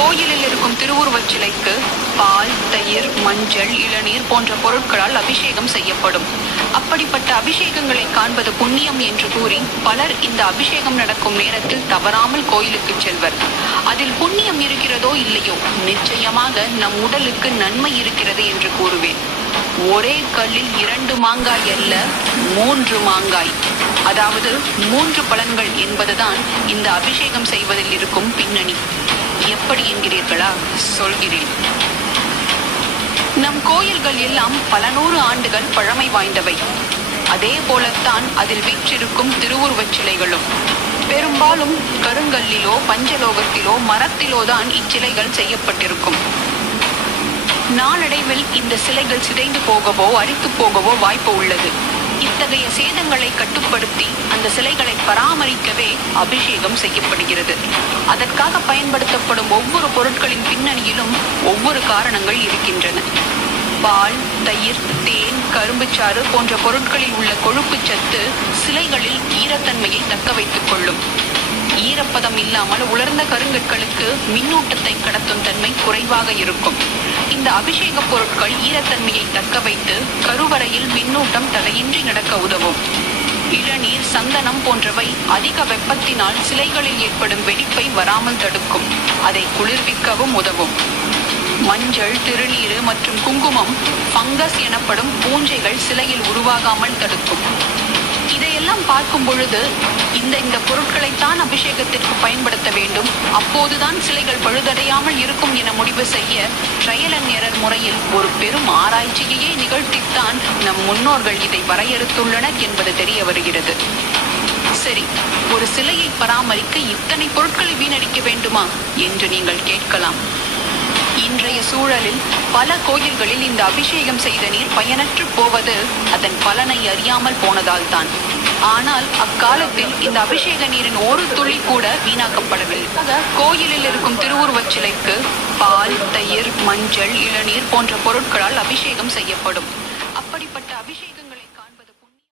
கோயிலில் இருக்கும் திருவுருவச் சிலைக்கு பால், தயிர், மஞ்சள், இளநீர் போன்ற பொருட்களால் அபிஷேகம் செய்யப்படும். அப்படிப்பட்ட அபிஷேகங்களை காண்பது புண்ணியம் என்று கூறி பலர் இந்த அபிஷேகம் நடக்கும் நேரத்தில் தவறாமல் கோயிலுக்கு செல்வர். அதில் புண்ணியம் இருக்கிறதோ இல்லையோ, நிச்சயமாக நம் உடலுக்கு நன்மை இருக்கிறது என்று கூறுவேன். ஒரே கல்லில் 2 மாங்காய் அல்ல, 3 மாங்காய், அதாவது 3 பலன்கள் என்பதுதான் இந்த அபிஷேகம் செய்வதில் இருக்கும் பின்னணி. எப்படி என்கிறீர்களா? சொல்கிறேன். நம் கோயில்கள் எல்லாம் பல 100 ஆண்டுகள் பழமை வாய்ந்தவை. அதே போலத்தான் அதில் வீற்றிருக்கும் திருவுருவச் சிலைகளும். பெரும்பாலும் கருங்கல்லிலோ, பஞ்சலோகத்திலோ, மரத்திலோ தான் இச்சிலைகள் செய்யப்பட்டிருக்கும். நாளடைவில் இந்த சிலைகள் சிதைந்து போகவோ அரித்து போகவோ வாய்ப்பு உள்ளது. இத்தகைய சேதங்களை கட்டுப்படுத்தி அந்த சிலைகளை பராமரிக்கவே அபிஷேகம் செய்யப்படுகிறது. அதற்காக பயன்படுத்தப்படும் ஒவ்வொரு பொருட்களின் பின்னணியிலும் ஒவ்வொரு காரணங்கள் இருக்கின்றன. பால், தயிர், தேன், கரும்புச்சாறு போன்ற பொருட்களில் உள்ள கொழுப்பு சத்து சிலைகளில் ஈரத்தன்மையை தக்க வைத்துக் கொள்ளும். ஈரப்பதம் இல்லாமல் உலர்ந்த கருங்கற்களுக்கு மின்னூட்டத்தை கடத்தும் தன்மை குறைவாக இருக்கும். இந்த அபிஷேக பொருட்கள் ஈரத்தன்மையை தக்க வைத்து கருவறையில் மின்னூட்டம் தடையின்றி நடக்க உதவும். இளநீர், சந்தனம் போன்றவை அதிக வெப்பத்தினால் சிலைகளில் ஏற்படும் வெடிப்பை வராமல் தடுக்கும். அதை குளிர்விக்கவும் உதவும். மஞ்சள், திருநீறு மற்றும் குங்குமம் ஃபங்கஸ் எனப்படும் பூஞ்சைகள் சிலையில் உருவாகாமல் தடுக்கும். இதையெல்லாம் பார்க்கும் பொழுது இந்த பொருட்களைத்தான் அபிஷேகத்திற்கு பயன்படுத்த வேண்டும், அப்போதுதான் சிலைகள் பழுதடையாமல் இருக்கும் என முடிவு செய்ய ட்ரையல் அண்ட் எரர் முறையில் ஒரு பெரும் ஆராய்ச்சியையே நிகழ்த்தித்தான் நம் முன்னோர்கள் இதை வரையறுத்துள்ளனர் என்பது தெரிய வருகிறது. சரி, ஒரு சிலையை பராமரிக்க இத்தனை பொருட்களை வீணடிக்க வேண்டுமா என்று நீங்கள் கேட்கலாம். இன்றைய சூழலில் பல கோயில்களில் இந்த அபிஷேகம் செய்த நீர் பயனற்று போவது அதன் பலனை அறியாமல் போனதால் தான். ஆனால் அக்காலத்தில் இந்த அபிஷேக நீரின் ஒரு துளி கூட வீணாக்கப்படவில்லை. கோயிலில் இருக்கும் திருவுருவச் சிலைக்கு பால், தயிர், மஞ்சள், இளநீர் போன்ற பொருட்களால் அபிஷேகம் செய்யப்படும்.